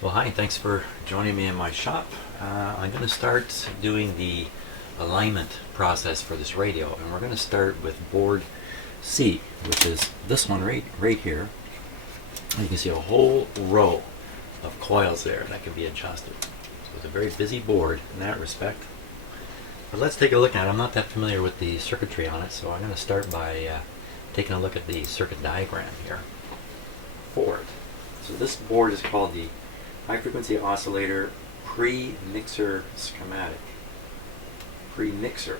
Well, hi, thanks for joining me in my shop. I'm going to start doing the alignment process for this radio, and we're going to start with board C, which is this one right here. And you can see a whole row of coils there that can be adjusted. So it's a very busy board in that respect. But let's take a look at it. I'm not that familiar with the circuitry on it, so I'm going to start by taking a look at the circuit diagram here for it. So this board is called the High Frequency Oscillator Pre-Mixer Schematic. Pre-mixer.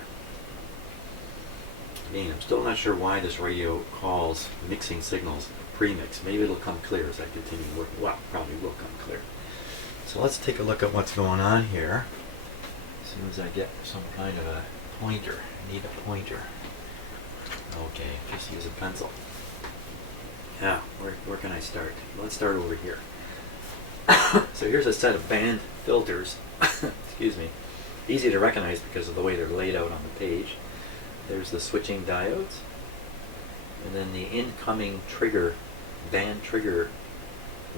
Again, I'm still not sure why this radio calls mixing signals premix. Maybe it'll come clear as I continue working. Well, probably will come clear. So let's take a look at what's going on here. As soon as I get some kind of a pointer. I need a pointer. Okay, just use a pencil. Yeah, where can I start? Let's start over here. So here's a set of band filters. Excuse me. Easy to recognize because of the way they're laid out on the page. There's the switching diodes, and then the incoming trigger, band trigger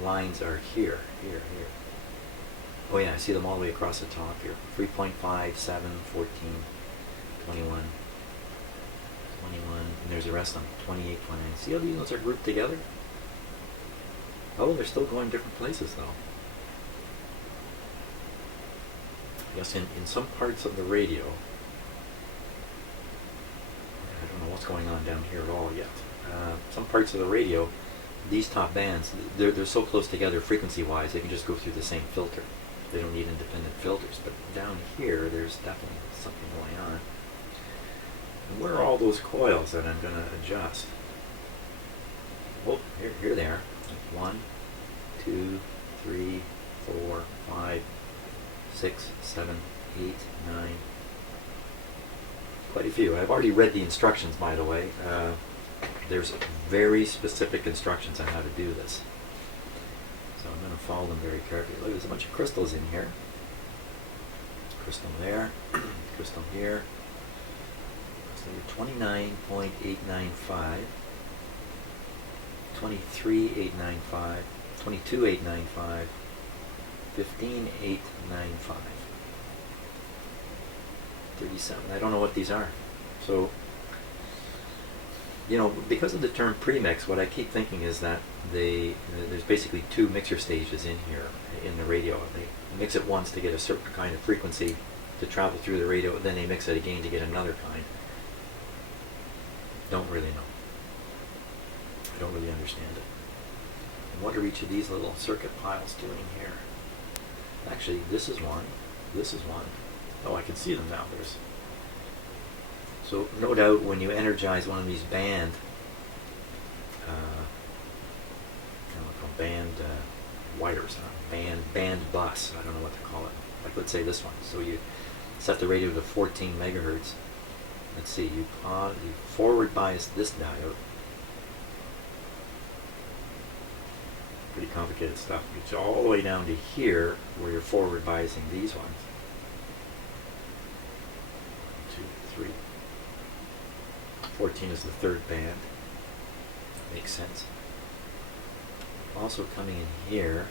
lines are here. Oh yeah, I see them all the way across the top here. 3.5, 7, 14, 21, and there's the rest of them, 28, 29. See how these ones are grouped together? Oh, they're still going different places though. Yes, in some parts of the radio, I don't know what's going on down here at all yet. Some parts of the radio, these top bands, they're so close together frequency-wise, they can just go through the same filter. They don't need independent filters. But down here, there's definitely something going on. And where are all those coils that I'm going to adjust? Oh, here they are. 1, 2, 3, 4, 5, 6, 7, 8, 9. Quite a few. I've already read the instructions, by the way. There's very specific instructions on how to do this. So I'm going to follow them very carefully. Look, there's a bunch of crystals in here. Crystal there, crystal here. So 29.895, 23.895, 22.895, 15.895, 37. I don't know what these are. So, you know, because of the term premix, what I keep thinking is that there's basically two mixer stages in here in the radio. They mix it once to get a certain kind of frequency to travel through the radio, then they mix it again to get another kind. Don't really know. I don't really understand it. And what are each of these little circuit piles doing here? Actually, this is one. This is one. Oh, I can see them now. So no doubt when you energize one of these band, wires, band bus, I don't know what to call it. Like let's say this one. So you set the radio to 14 megahertz. Let's see, you forward bias this diode. Pretty complicated stuff. Gets you all the way down to here where you're forward biasing these ones. 1, 2, 3. 14 is the third band. Makes sense. Also coming in here,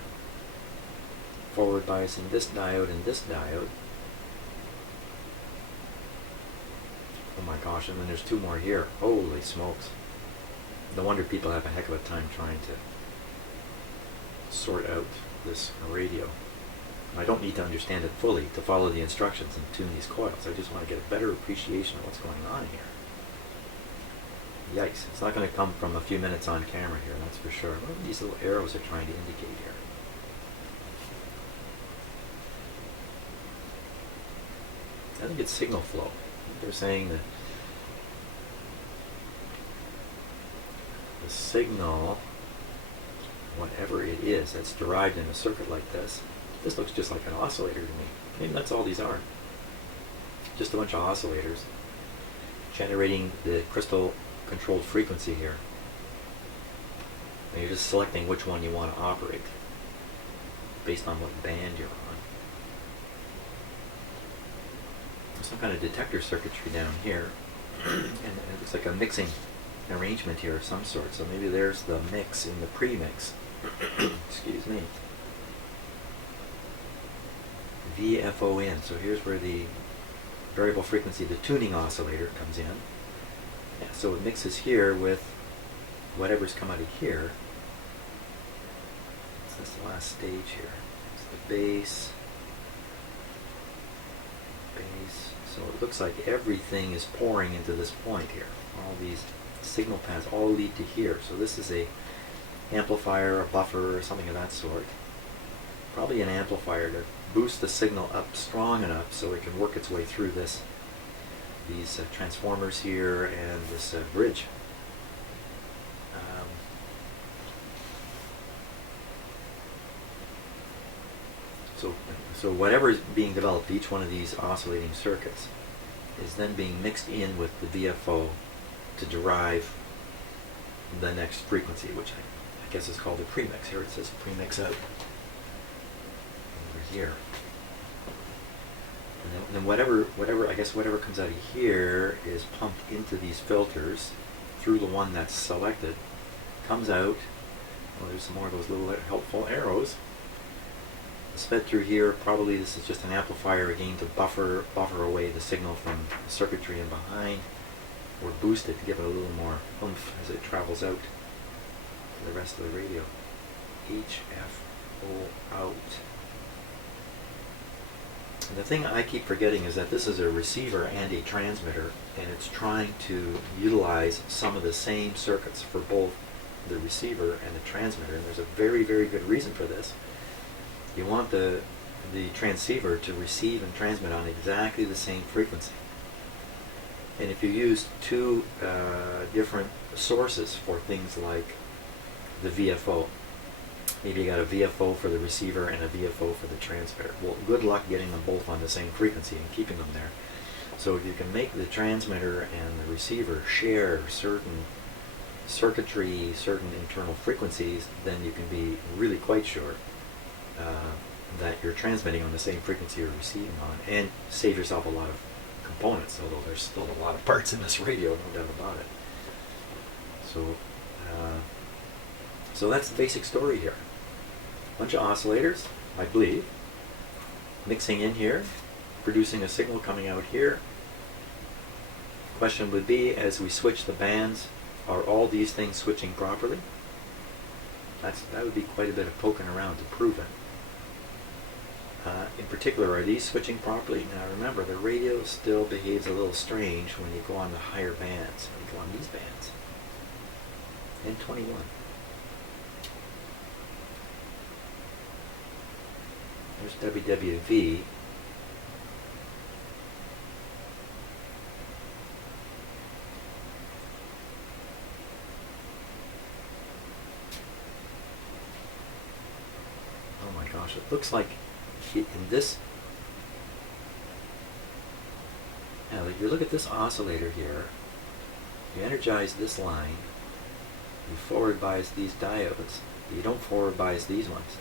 forward biasing this diode and this diode. Oh my gosh, and then there's two more here. Holy smokes. No wonder people have a heck of a time trying to sort out this radio. I don't need to understand it fully to follow the instructions and tune these coils. I just want to get a better appreciation of what's going on here. Yikes, it's not going to come from a few minutes on camera here, that's for sure. What these little arrows are trying to indicate here? I think it's signal flow. They're saying that the signal, whatever it is that's derived in a circuit like this looks just like an oscillator to me. Maybe that's all these are. Just a bunch of oscillators generating the crystal controlled frequency here. And you're just selecting which one you want to operate based on what band you're on. There's some kind of detector circuitry down here, and it looks like a mixing arrangement here of some sort. So maybe there's the mix in the premix. Excuse me. VFO in. So here's where the variable frequency, the tuning oscillator, comes in. Yeah, so it mixes here with whatever's come out of here. So that's the last stage here. It's the bass. So it looks like everything is pouring into this point here. All these signal paths all lead to here. So this is a amplifier, a buffer, or something of that sort. Probably an amplifier to boost the signal up strong enough so it can work its way through these transformers here and this bridge. So whatever is being developed, each one of these oscillating circuits is then being mixed in with the VFO to derive the next frequency, which I guess is called the premix. Here it says premix out over here. And then whatever comes out of here is pumped into these filters through the one that's selected, comes out. Well, there's some more of those little helpful arrows. It's fed through here. Probably this is just an amplifier again to buffer away the signal from the circuitry in behind, or boost it to give it a little more oomph as it travels out to the rest of the radio. HFO out. And the thing I keep forgetting is that this is a receiver and a transmitter, and it's trying to utilize some of the same circuits for both the receiver and the transmitter, and there's a very, very good reason for this. You want the transceiver to receive and transmit on exactly the same frequency. And if you use two different sources for things like the VFO, maybe you got a VFO for the receiver and a VFO for the transmitter. Well, good luck getting them both on the same frequency and keeping them there. So if you can make the transmitter and the receiver share certain circuitry, certain internal frequencies, then you can be really quite sure that you're transmitting on the same frequency you're receiving on, and save yourself a lot of components, although there's still a lot of parts in this radio, no doubt about it. So that's the basic story here. Bunch of oscillators, I believe, mixing in here, producing a signal coming out here. Question would be, as we switch the bands, are all these things switching properly? That would be quite a bit of poking around to prove it. In particular, are these switching properly? Now remember, the radio still behaves a little strange when you go on the higher bands, when you go on these bands. N21. There's WWV. Oh my gosh, it looks like in this, now if you look at this oscillator here, you energize this line, you forward bias these diodes, you don't forward bias these ones.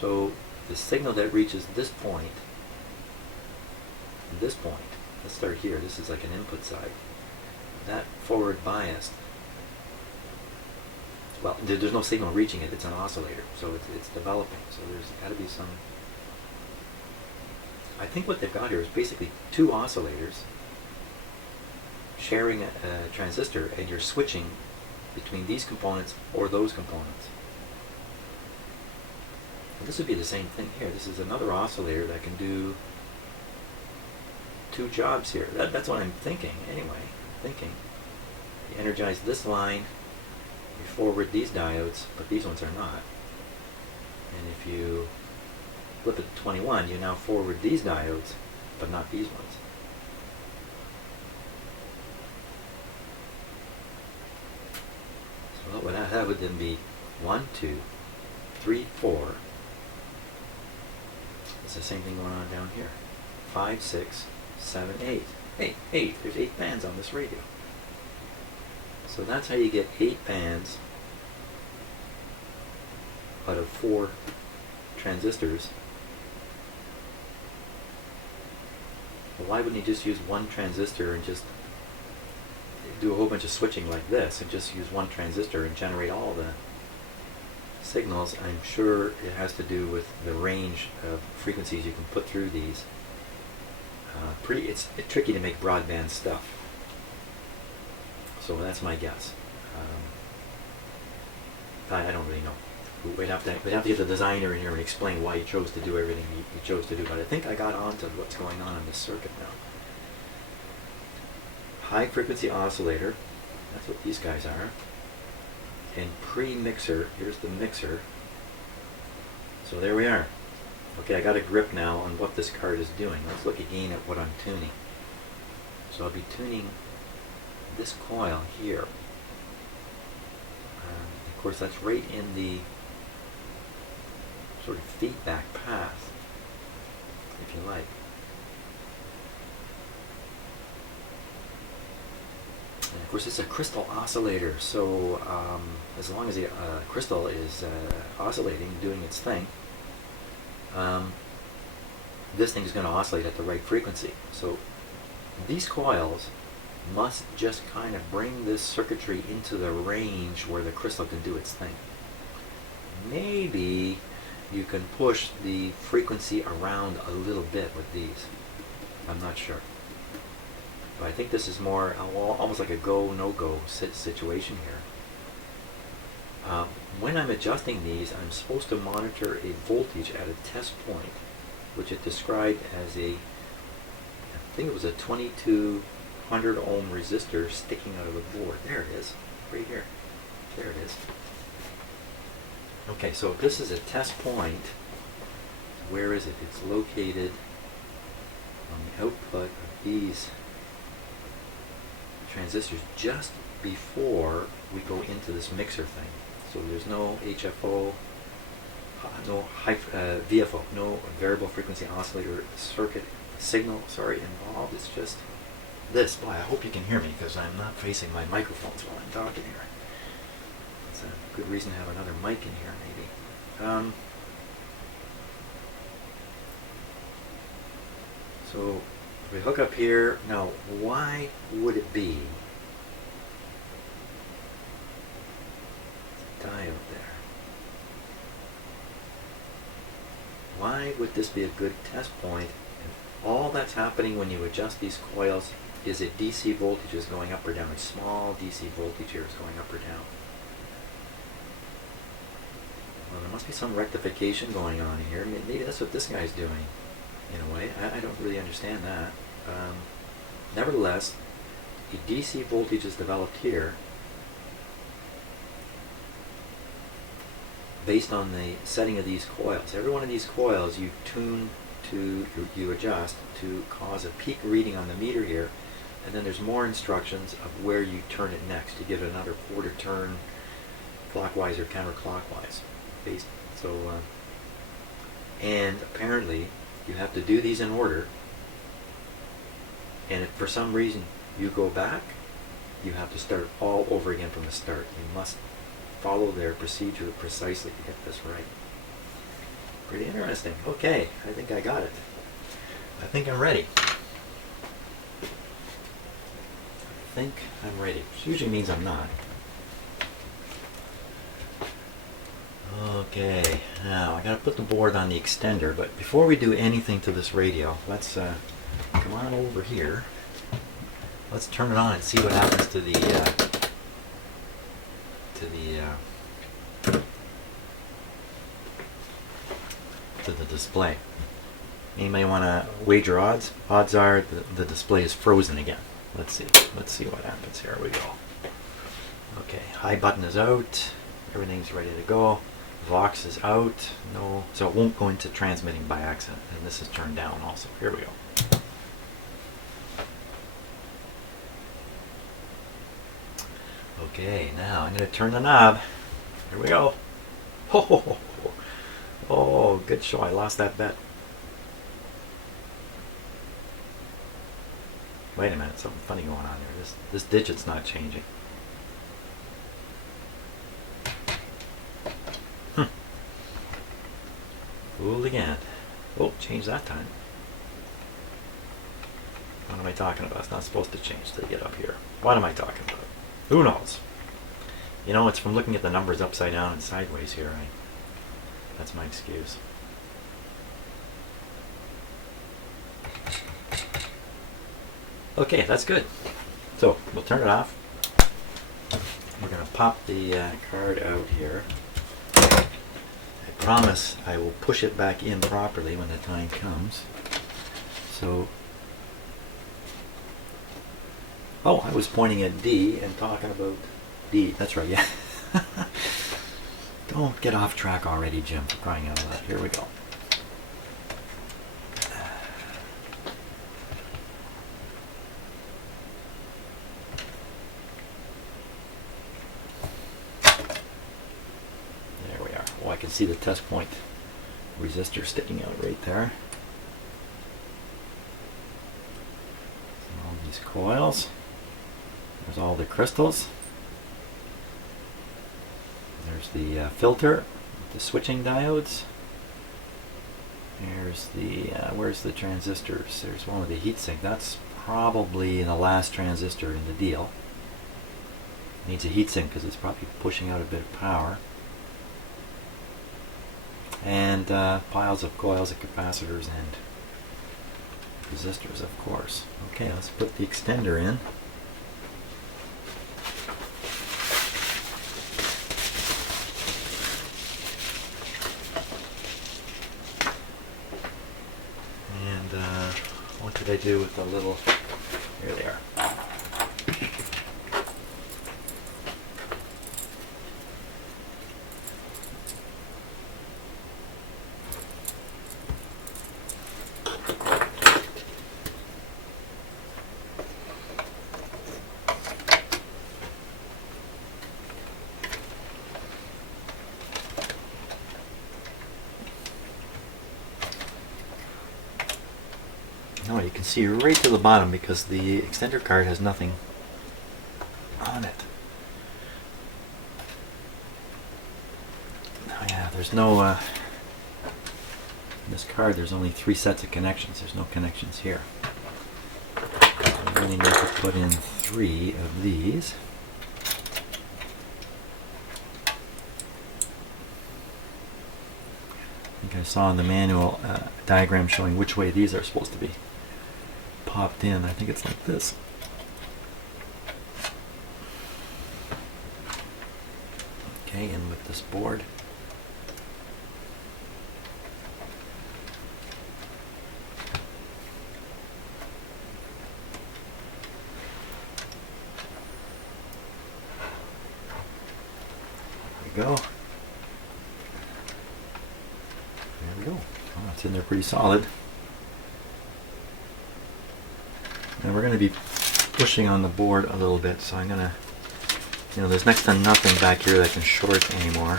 So the signal that reaches this point, let's start here, this is like an input side, that forward biased, well, there's no signal reaching it, it's an oscillator, so it's developing, so there's got to be some, I think what they've got here is basically two oscillators sharing a transistor, and you're switching between these components or those components. And this would be the same thing here. This is another oscillator that can do two jobs here. That's what I'm thinking, anyway. You energize this line, you forward these diodes, but these ones are not. And if you flip it to 21, you now forward these diodes, but not these ones. So that would then be 1, 2, 3, 4. It's the same thing going on down here. 5, 6, 7, 8. Hey, 8. There's 8 bands on this radio. So that's how you get 8 bands out of 4 transistors. Well, why wouldn't you just use one transistor and just do a whole bunch of switching like this, and just use one transistor and generate all the signals, I'm sure it has to do with the range of frequencies you can put through these. It's tricky to make broadband stuff. So that's my guess. I don't really know. We'd have to get the designer in here and explain why he chose to do everything he chose to do. But I think I got onto what's going on in this circuit now. High frequency oscillator. That's what these guys are. And pre-mixer. Here's the mixer. So there we are. Okay, I got a grip now on what this card is doing. Let's look again at what I'm tuning. So I'll be tuning this coil here. Of course, that's right in the sort of feedback path, if you like. And of course, it's a crystal oscillator, so as long as the crystal is oscillating, doing its thing, this thing is going to oscillate at the right frequency. So these coils must just kind of bring this circuitry into the range where the crystal can do its thing. Maybe you can push the frequency around a little bit with these. I'm not sure. But I think this is more almost like a go, no-go situation here. When I'm adjusting these, I'm supposed to monitor a voltage at a test point, which it described as I think it was a 2200 ohm resistor sticking out of the board. There it is, right here. There it is. Okay, so if this is a test point, where is it? It's located on the output of these transistors just before we go into this mixer thing. So there's no HFO, no VFO, no variable frequency oscillator circuit signal, involved. It's just this. Boy, I hope you can hear me because I'm not facing my microphones while I'm talking here. It's a good reason to have another mic in here, maybe. So if we hook up here, now why would it be diode there? Why would this be a good test point if all that's happening when you adjust these coils is a DC voltage is going up or down, a small DC voltage here is going up or down? Well, there must be some rectification going on here. Maybe that's what this guy's doing, in a way. I don't really understand that. Nevertheless, a DC voltage is developed here based on the setting of these coils. Every one of these coils you tune to, you adjust to cause a peak reading on the meter here, and then there's more instructions of where you turn it next. You give it another quarter turn clockwise or counterclockwise. And apparently you have to do these in order, and if for some reason you go back, you have to start all over again from the start. You must follow their procedure precisely to get this right. Pretty interesting. Okay, I think I got it. I think I'm ready. I think I'm ready, which usually means I'm not. Okay, now I gotta put the board on the extender, but before we do anything to this radio, let's come on over here. Let's turn it on and see what happens to the display. Anybody want to wager odds? Odds are the display is frozen again. Let's see. Let's see what happens. Here we go. Okay, high button is out. Everything's ready to go. Vox is out. No, so it won't go into transmitting by accident. And this is turned down also. Here we go. Okay, now I'm going to turn the knob. Here we go. Oh, good show. I lost that bet. Wait a minute, something funny going on here. This digit's not changing. Fooled again. Oh, changed that time. What am I talking about? It's not supposed to change till you get up here. What am I talking about? Who knows? You know, it's from looking at the numbers upside down and sideways here. That's my excuse. Okay, that's good. So we'll turn it off. We're going to pop the card out here. I promise I will push it back in properly when the time comes. So, oh, I was pointing at D and talking about D. That's right, yeah. Don't get off track already, Jim, for crying out loud. Here we go. There we are. Oh, I can see the test point resistor sticking out right there. All these coils. There's all the crystals. There's the filter, the switching diodes. There's the, where's the transistors? There's one with the heatsink. That's probably the last transistor in the deal. Needs a heatsink because it's probably pushing out a bit of power. And piles of coils and capacitors and resistors, of course. Okay, let's put the extender in. What did I do with the little, here they are. Oh, you can see right to the bottom because the extender card has nothing on it. Oh yeah, there's no, in this card there's only 3 sets of connections. There's no connections here. I really need to put in 3 of these. I think I saw in the manual diagram showing which way these are supposed to be popped in. I think it's like this. Okay, and with this board. There we go. There we go. Oh, it's in there pretty solid. And we're going to be pushing on the board a little bit, so I'm going to, you know, there's next to nothing back here that can short anymore.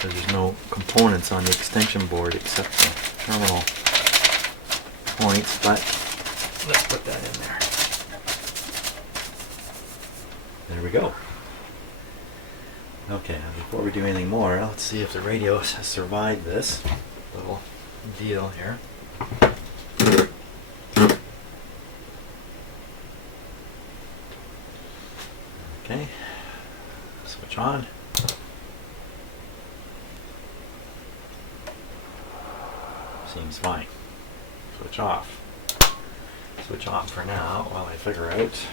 There's no components on the extension board except the terminal points, but let's put that in there. There we go. Okay, now before we do anything more, let's see if the radio has survived this little deal here. Okay, switch on. Seems fine. Switch off. Switch off for now while I figure out.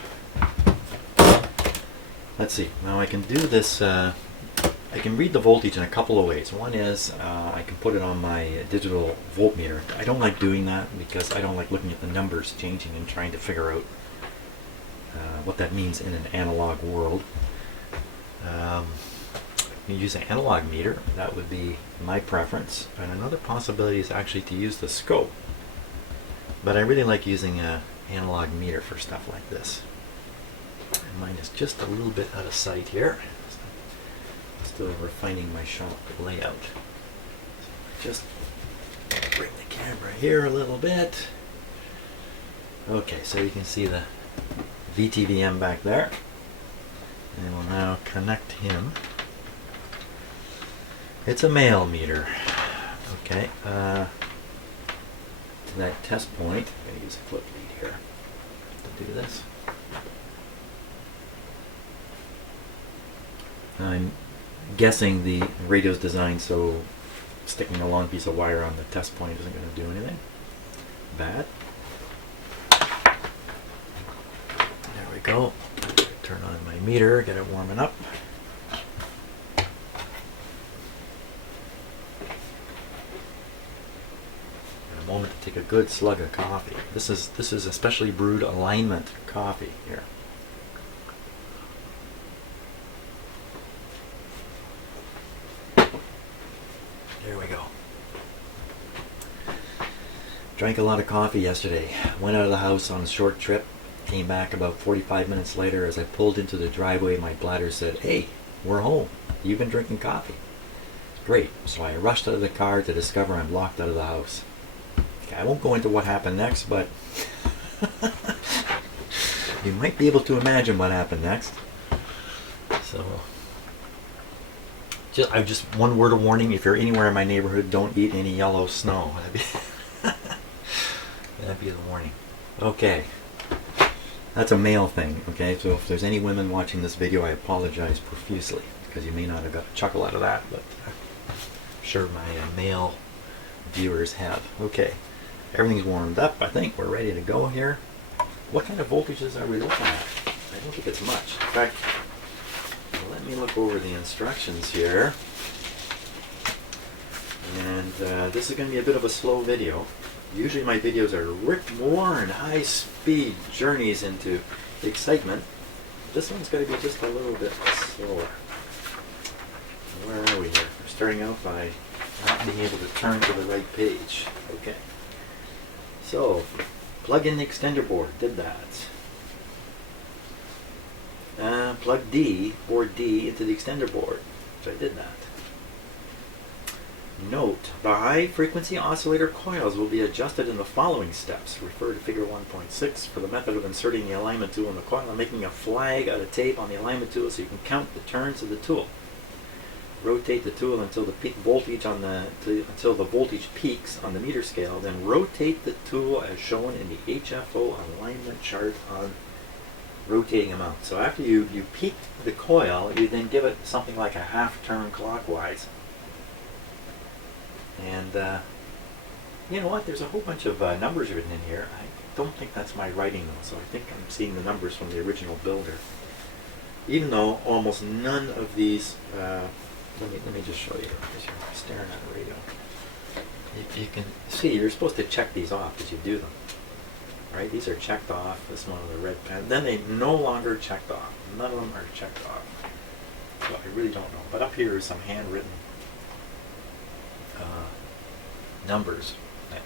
Let's see, now I can do this, I can read the voltage in a couple of ways. One is I can put it on my digital voltmeter. I don't like doing that because I don't like looking at the numbers changing and trying to figure out what that means in an analog world. You use an analog meter, that would be my preference. And another possibility is actually to use the scope. But I really like using an analog meter for stuff like this. And mine is just a little bit out of sight here. Still refining my shop layout. So just bring the camera here a little bit. Okay, so you can see the VTVM back there. And we'll now connect him. It's a male meter. Okay, to that test point, I'm going to use a flip lead here to do this. I'm guessing the radio's designed so sticking a long piece of wire on the test point isn't going to do anything bad. There we go. Turn on my meter, get it warming up. In a moment to take a good slug of coffee. This is a specially brewed alignment coffee here. There we go. Drank a lot of coffee yesterday. Went out of the house on a short trip. Came back about 45 minutes later. As I pulled into the driveway, my bladder said, "Hey, we're home. You've been drinking coffee." Great. So I rushed out of the car to discover I'm locked out of the house. Okay, I won't go into what happened next, but you might be able to imagine what happened next. So, just one word of warning: if you're anywhere in my neighborhood, don't eat any yellow snow. That'd be the warning. Okay. That's a male thing, okay? So if there's any women watching this video, I apologize profusely, because you may not have got a chuckle out of that, but I'm sure my male viewers have. Okay. Everything's warmed up, I think. We're ready to go here. What kind of voltages are we looking at? I don't think it's much. In fact, let me look over the instructions here. And this is going to be a bit of a slow video. Usually my videos are rip-roaring, high-speed journeys into excitement. This one's going to be just a little bit slower. Where are we here? We're starting out by not being able to turn to the right page. Okay. So, plug in the extender board. Did that. Plug board D into the extender board. So I did that. Note, the high-frequency oscillator coils will be adjusted in the following steps. Refer to figure 1.6 for the method of inserting the alignment tool in the coil and making a flag out of tape on the alignment tool so you can count the turns of the tool. Rotate the tool until the peak voltage until the voltage peaks on the meter scale. Then rotate the tool as shown in the HFO alignment chart on rotating amount. So after you peak the coil, you then give it something like a half turn clockwise. And you know what? There's a whole bunch of numbers written in here. I don't think that's my writing though, so I think I'm seeing the numbers from the original builder. Even though almost none of these, let me just show you, because you're staring at a radio. You can see you're supposed to check these off as you do them, right? These are checked off. This one with a red pen. Then they no longer checked off. None of them are checked off. So I really don't know. But up here is some handwritten numbers. I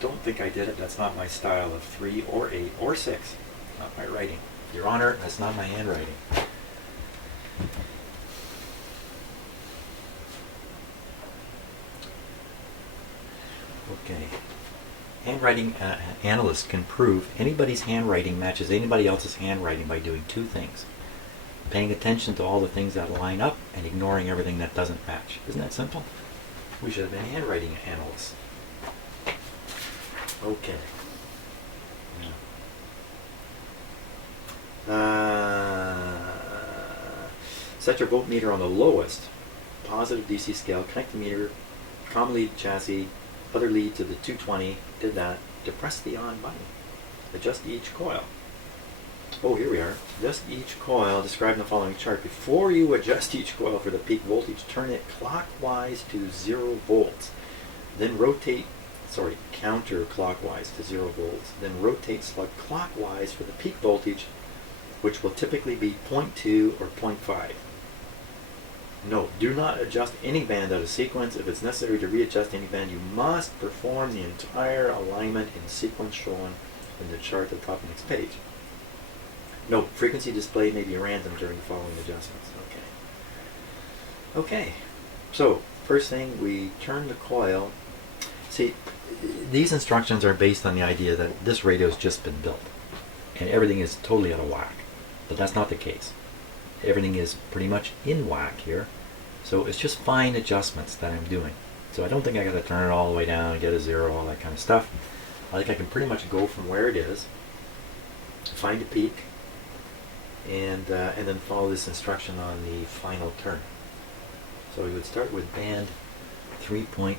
don't think I did it. That's not my style of 3 or 8 or 6. Not my writing. Your Honor, that's not my handwriting. Okay. Handwriting analysts can prove anybody's handwriting matches anybody else's handwriting by doing two things: paying attention to all the things that line up and ignoring everything that doesn't match. Isn't that simple? We should have been handwriting analysts. Okay. Set your voltmeter on the lowest positive DC scale. Connect the meter, common lead chassis, other lead to the 220. Did that. Depress the on button. Adjust each coil. Oh, here we are. Adjust each coil described in the following chart. Before you adjust each coil for the peak voltage, turn it clockwise to 0 volts. Then counterclockwise to 0 volts. Then rotate slug clockwise for the peak voltage, which will typically be 0.2 or 0.5. Note, do not adjust any band out of sequence. If it's necessary to readjust any band, you must perform the entire alignment in sequence shown in the chart at the top of the next page. Note, frequency display may be random during the following adjustments. Okay. So, first thing, we turn the coil. See, these instructions are based on the idea that this radio's just been built and everything is totally out of whack. But that's not the case. Everything is pretty much in whack here. So it's just fine adjustments that I'm doing. So I don't think I got to turn it all the way down, get a 0, all that kind of stuff. I think I can pretty much go from where it is, find a peak, and then follow this instruction on the final turn. So we would start with band 3.5.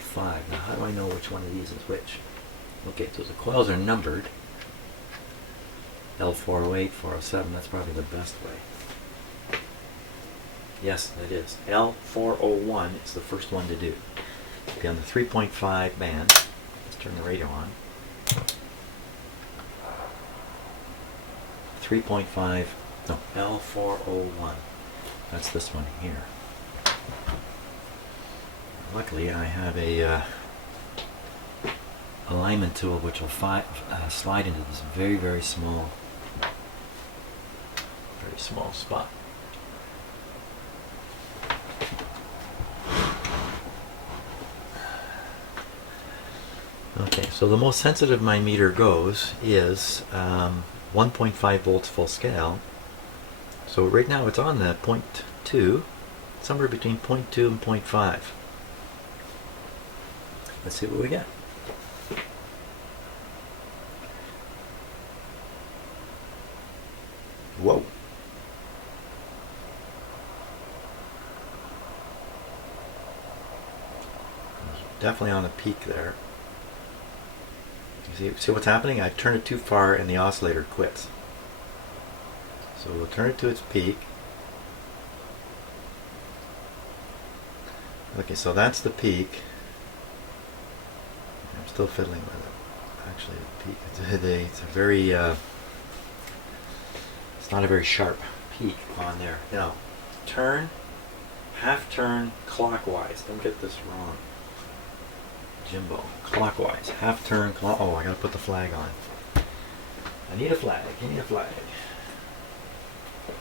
Now how do I know which one of these is which? Okay, so the coils are numbered. L408, 407, that's probably the best way. Yes, it is. L401 is the first one to do. Okay, on the 3.5 band, let's turn the radio on. 3.5, no, L401. That's this one here. Luckily, I have a alignment tool which will slide into this very small spot. Okay, so the most sensitive my meter goes is 1.5 volts full scale. So right now it's on the 0.2, somewhere between 0.2 and 0.5. Let's see what we get. Whoa. Definitely on the peak there. You see what's happening? I turn it too far and the oscillator quits. So we'll turn it to its peak. Okay, so that's the peak. I'm still fiddling with it. Actually, the peak, it's a very, it's not a very sharp peak on there. Now, turn, half turn clockwise. Don't get this wrong. Jimbo, clockwise, half turn, oh, I gotta put the flag on. I need a flag, give me a flag.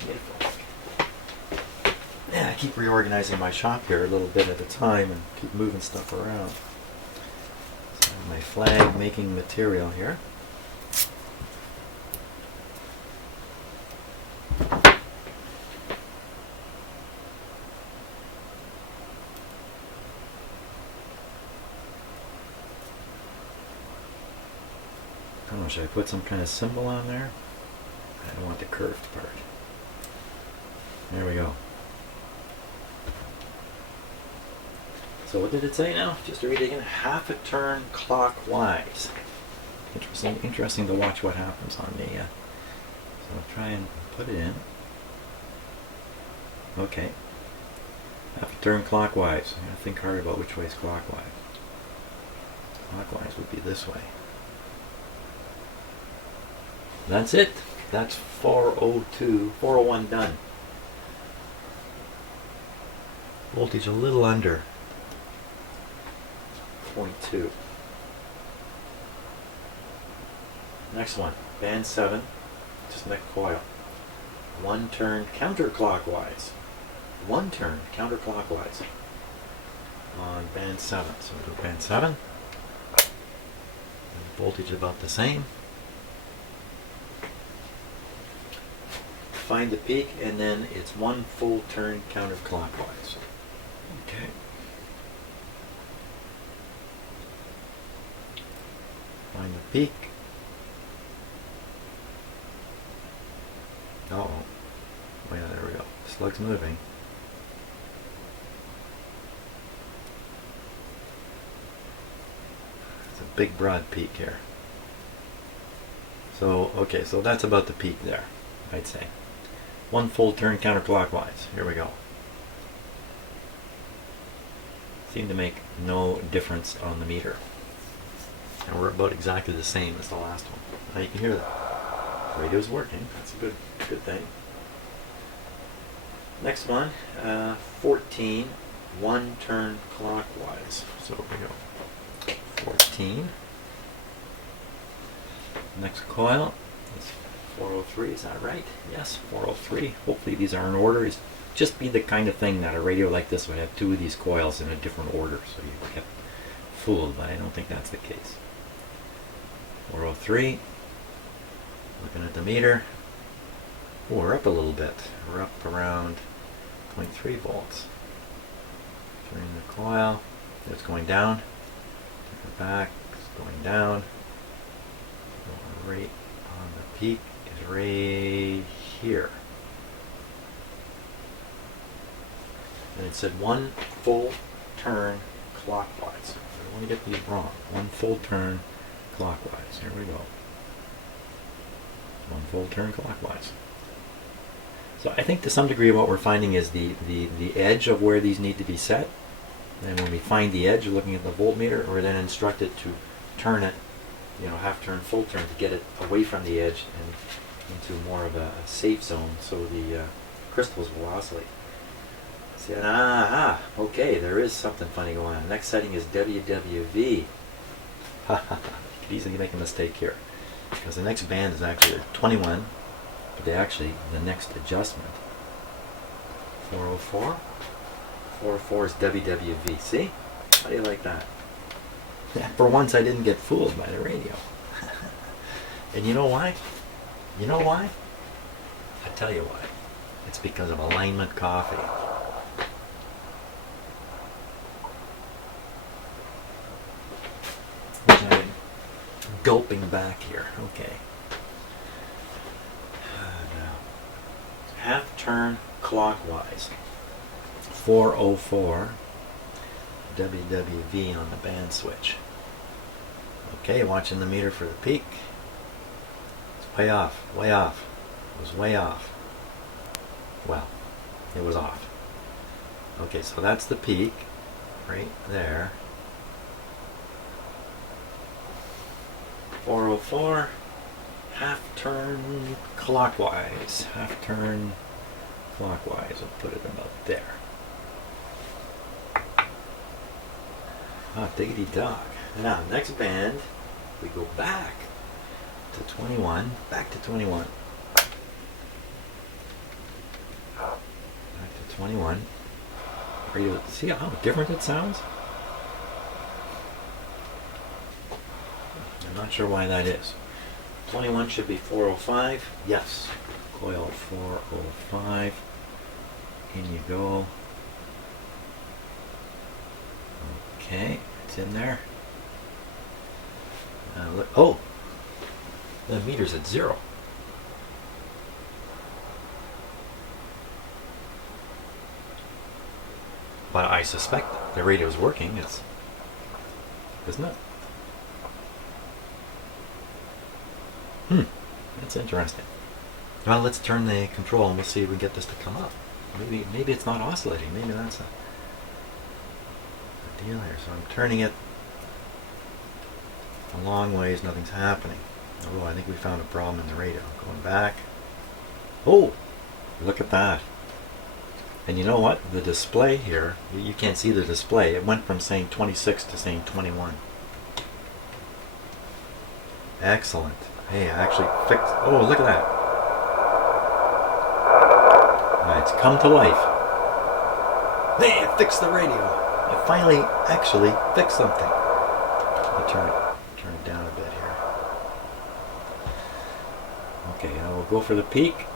Need a flag. Yeah, I keep reorganizing my shop here a little bit at a time and keep moving stuff around. So my flag making material here. I don't know, should I put some kind of symbol on there? I don't want the curved part. There we go. So what did it say now? Just to read it again, half a turn clockwise. Interesting to watch what happens on the, so I'll try and put it in. Okay. Half a turn clockwise. I gotta think hard about which way is clockwise. Clockwise would be this way. That's it. That's 402, 401 done. Voltage a little under 0.2. Next one, band 7, just next coil. One turn counterclockwise. One turn counterclockwise on band 7. So we'll do band 7. Voltage about the same. Find the peak, and then it's one full turn counterclockwise. Okay. Find the peak. Uh-oh. Oh yeah, there we go. Slug's moving. It's a big broad peak here. So, okay, so that's about the peak there, I'd say. One full turn counterclockwise. Here we go. Seemed to make no difference on the meter. And we're about exactly the same as the last one. Now you can hear that. The radio's working. That's a good thing. Next one, 14, one turn clockwise. So here we go. 14. Next coil. 403, is that right? Yes, 403. Hopefully these are in order. It's just be the kind of thing that a radio like this would have two of these coils in a different order, so you get fooled, but I don't think that's the case. 403. Looking at the meter. Oh, we're up a little bit. We're up around 0.3 volts. Turning the coil. It's going down. Take it back. It's going down. Right on the peak. Right here. and it said 1 full turn clockwise. I don't want to get these wrong. 1 full turn clockwise. Here we go. 1 full turn clockwise. So I think to some degree what we're finding is the edge of where these need to be set. And when we find the edge, looking at the voltmeter, we're then instructed to turn it, half turn, full turn, to get it away from the edge and into more of a safe zone so the crystals will oscillate. See, okay, there is something funny going on. Next setting is WWV. You could easily make a mistake here, because the next band is actually 21, but the next adjustment, 404. 404 is WWV. See? How do you like that? For once I didn't get fooled by the radio. And you know why? You know why? I tell you why. It's because of alignment coffee. Which I'm gulping back here. Okay. Now, half turn clockwise. 404 WWV on the band switch. Okay, watching the meter for the peak. It's way off, way off. It was way off. Well, it was off. Okay, so that's the peak right there. 404, half turn clockwise. Half turn clockwise. I'll put it about there. Diggity dog. Now, next band, we go back to 21. Back to 21. Back to 21. Radio, see how different it sounds? I'm not sure why that is. 21 should be 405. Yes. Coil 405. In you go. Okay, it's in there. Look, oh, the meter's at 0. But I suspect the radio's working. Isn't it? That's interesting. Well, let's turn the control and we'll see if we can get this to come up. Maybe it's not oscillating. Maybe that's a deal here. So I'm turning it a long ways, nothing's happening. Oh, I think we found a problem in the radio. Going back. Oh, look at that. And you know what? The display here, you can't see the display. It went from saying 26 to saying 21. Excellent. Hey, I actually fixed. Oh, look at that. It's come to life. Hey, I fixed the radio. I finally actually fixed something. Let me turn it down a bit here. Okay, now we'll go for the peak.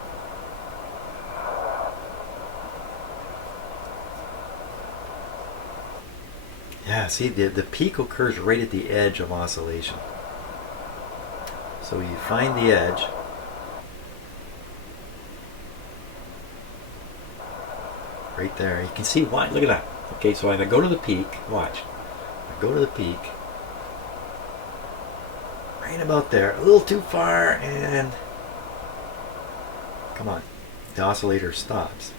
Yeah, see, the peak occurs right at the edge of oscillation. So you find the edge. Right there. You can see why. Look at that. Okay, so if I go to the peak, watch. I go to the peak. Right about there. A little too far, and come on. The oscillator stops.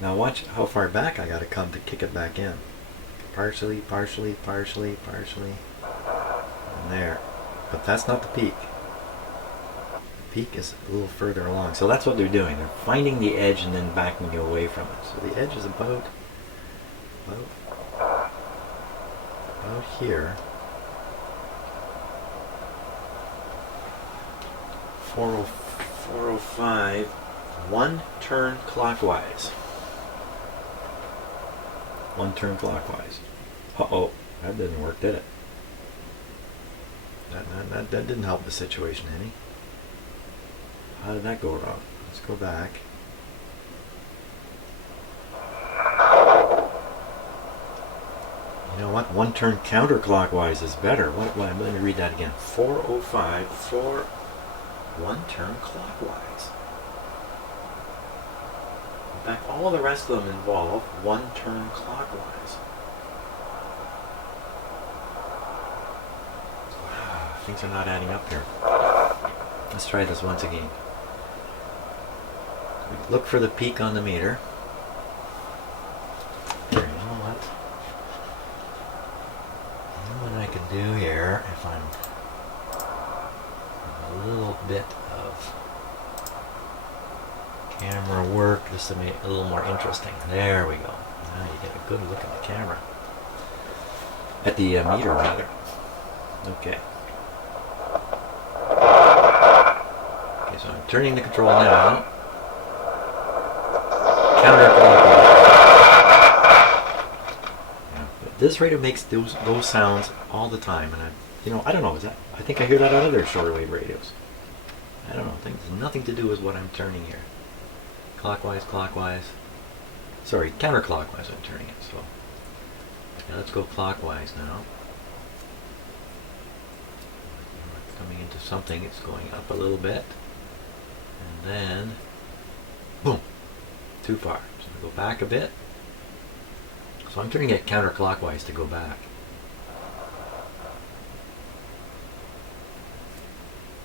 Now watch how far back I gotta come to kick it back in. Partially, partially, partially, partially. And there. But that's not the peak. The peak is a little further along. So that's what they're doing. They're finding the edge and then backing you away from it. So the edge is about here. 405. One turn clockwise. One turn clockwise. Uh-oh, that didn't work, did it? That didn't help the situation any. How did that go wrong? Let's go back. You know what? One turn counterclockwise is better. Let me read that again. 405 for one turn clockwise. In fact, all the rest of them involve one turn clockwise. Things are not adding up here. Let's try this once again. Look for the peak on the meter. Here, you know what I can do here, if I'm a little bit of camera work, just to make it a little more interesting. There we go. Now you get a good look at the camera. At the meter, rather. Okay. Okay, so I'm turning the control now. Counterclockwise. Yeah, this radio makes those sounds all the time, and I don't know. I think I hear that on other shortwave radios. I don't know. I think it's nothing to do with what I'm turning here. Clockwise, clockwise. Sorry, counterclockwise. I'm turning it. So now let's go clockwise now. It's coming into something. It's going up a little bit, and then boom. Too far. So I'm going to go back a bit. So I'm turning it counterclockwise to go back.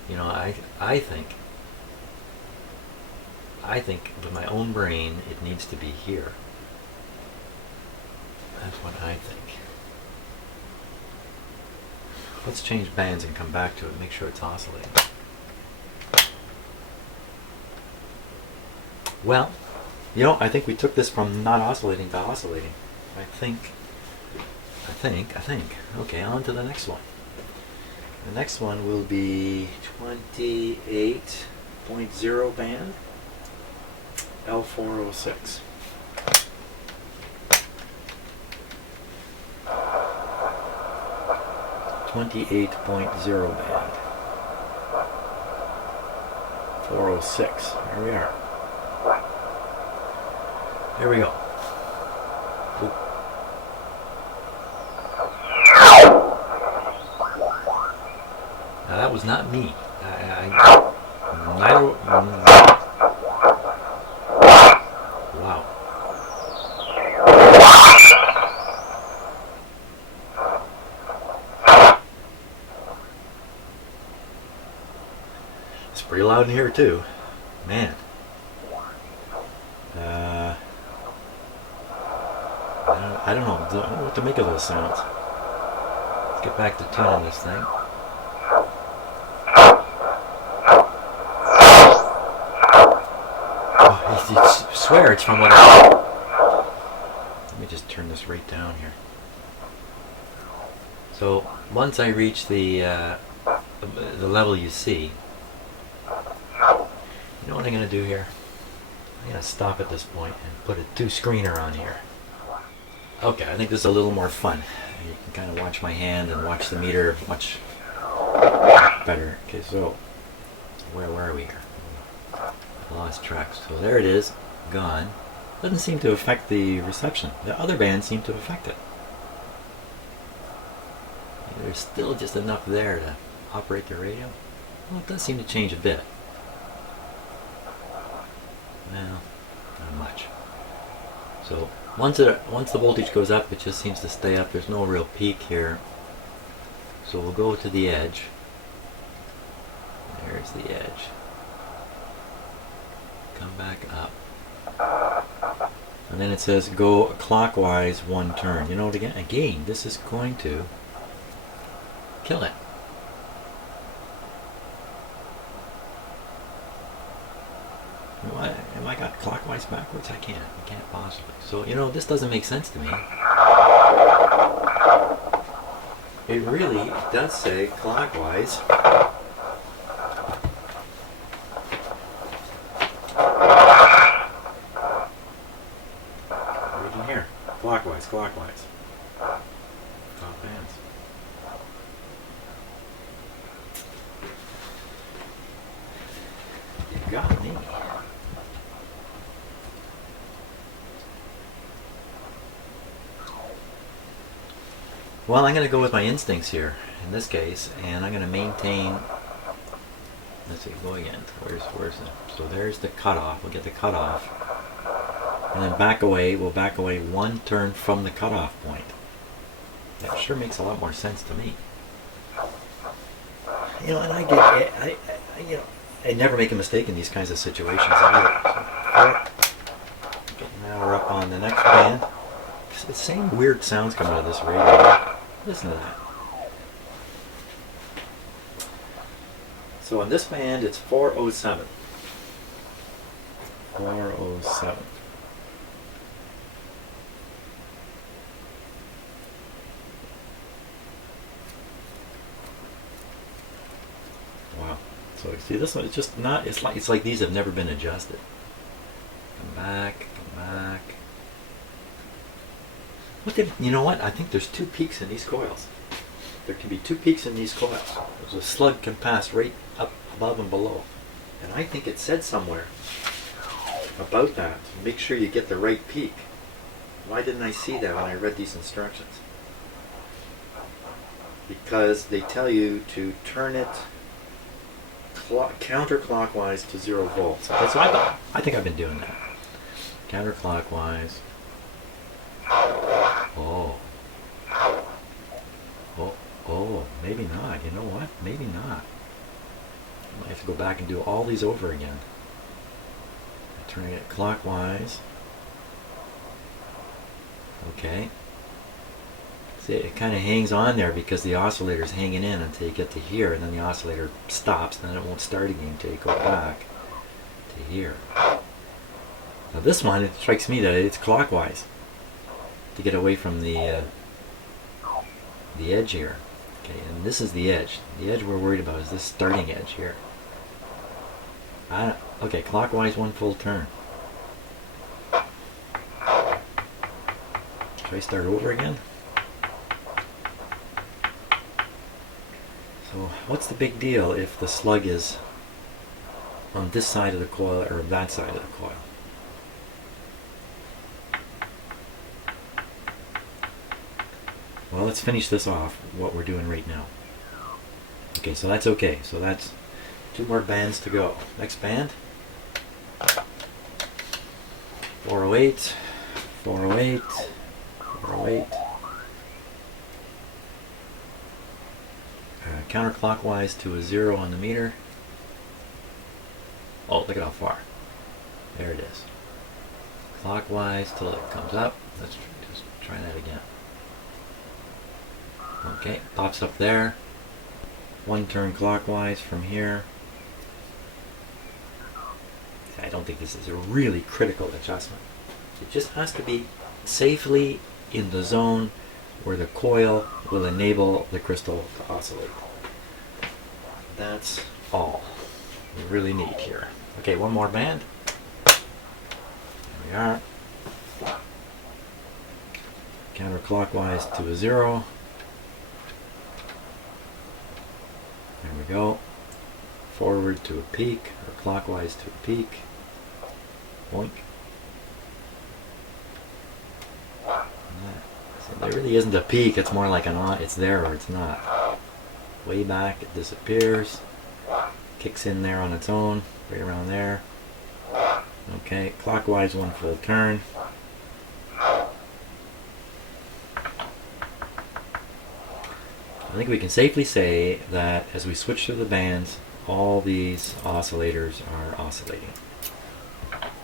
You know, I think with my own brain it needs to be here. That's what I think. Let's change bands and come back to it. Make sure it's oscillating. Well, you know, I think we took this from not oscillating to oscillating. I think. Okay, on to the next one. The next one will be 28.0 band, L406. .0 band, 406. Here we are. There we go. Oop. Now that was not me. Wow. It's pretty loud in here too. Man. I don't know what to make of those sounds. Let's get back to tuning this thing. Oh, you swear it's from what I... Let me just turn this right down here. So once I reach the level you see, you know what I'm going to do here? I'm going to stop at this point and put a 2-screener on here. Okay, I think this is a little more fun. You can kind of watch my hand and watch the meter much better. Okay, so where are we here? I lost track. So there it is, gone. Doesn't seem to affect the reception. The other bands seem to affect it. There's still just enough there to operate the radio. Well, it does seem to change a bit. Well, not much. So once the voltage goes up, it just seems to stay up. There's no real peak here. So we'll go to the edge. There's the edge. Come back up. And then it says go clockwise 1 turn. You know what, again, this is going to kill it. What? Have I got clockwise backwards? I can't possibly. So, you know, this doesn't make sense to me. It really does say clockwise. Right in here. Clockwise. Top bands. You got me. Well, I'm going to go with my instincts here in this case, and I'm going to maintain. Let's see, go again. Where's it? So there's the cutoff. We'll get the cutoff. and then back away. We'll back away 1 turn from the cutoff point. That sure makes a lot more sense to me. You know, and I never make a mistake in these kinds of situations either. So, now we're up on the next band. The same weird sounds coming out of this radio. Listen to that. So on this band, it's 407. 407. Wow. So you see this one, it's just not, it's like these have never been adjusted. Come back, come back. You know what? I think there's 2 peaks in these coils. There can be 2 peaks in these coils. There's a slug can pass right up above and below. And I think it said somewhere about that. Make sure you get the right peak. Why didn't I see that when I read these instructions? Because they tell you to turn it counterclockwise to 0 volts. Okay, so I think I've been doing that. Counterclockwise. Oh, maybe not. You know what? Maybe not. I might have to go back and do all these over again. Turning it clockwise. Okay. See, it kind of hangs on there because the oscillator's hanging in until you get to here, and then the oscillator stops, and then it won't start again until you go back to here. Now this one, it strikes me that it's clockwise to get away from the edge here. Okay, and this is the edge. The edge we're worried about is this starting edge here. Okay, clockwise 1 full turn. Should I start over again? So what's the big deal if the slug is on this side of the coil or that side of the coil? Well, let's finish this off, what we're doing right now. Okay, so that's okay. So that's 2 more bands to go. Next band. 408, 408, 408. Counterclockwise to a 0 on the meter. Oh, look at how far. There it is. Clockwise till it comes up. Let's just try that again. Okay, pops up there. 1 turn clockwise from here. I don't think this is a really critical adjustment. It just has to be safely in the zone where the coil will enable the crystal to oscillate. That's all we really need here. Okay, 1 more band. There we are. Counterclockwise to a 0. There we go. Forward to a peak, or clockwise to a peak. Boink. So there really isn't a peak, it's more like an on, it's there or it's not. Way back, it disappears. Kicks in there on its own, right around there. Okay, clockwise 1 full turn. I think we can safely say that as we switch through the bands, all these oscillators are oscillating.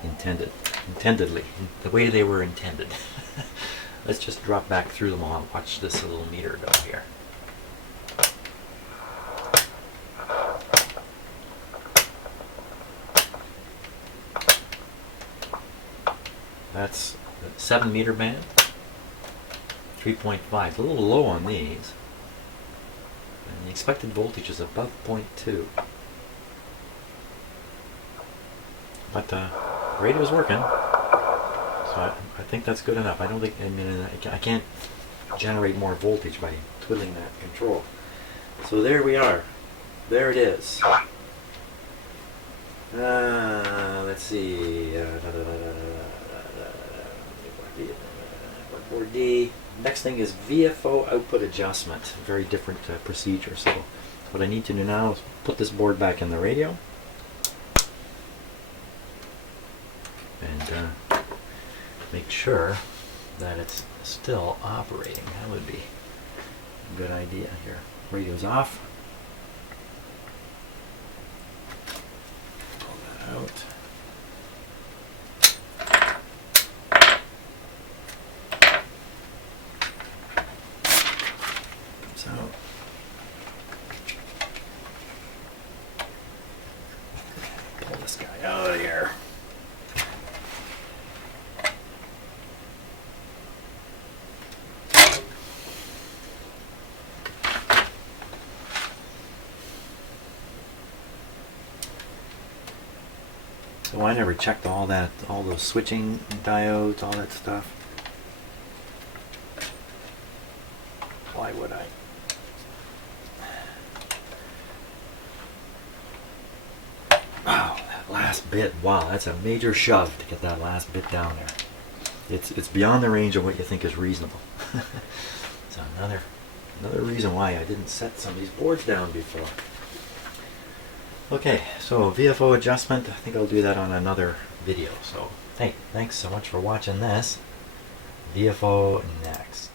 Intendedly, the way they were intended. Let's just drop back through them all and watch this little meter go here. That's the 7 meter band. 3.5, a little low on these. And the expected voltage is above 0.2. But the radio's working, so I think that's good enough. I don't think, I can't generate more voltage by twiddling that control. So there we are. There it is. Let's see. 4D. Next thing is VFO output adjustment. Very different procedure. So what I need to do now is put this board back in the radio. And make sure that it's still operating. That would be a good idea here. Radio's off. Pull that out. Comes out. Pull this guy out of here. So I never checked all those switching diodes, all that stuff. Why would I? Oh, that last bit, wow, that's a major shove to get that last bit down there. It's beyond the range of what you think is reasonable. So another reason why I didn't set some of these boards down before. Okay, so VFO adjustment, I think I'll do that on another video. So, hey, thanks so much for watching this. VFO next.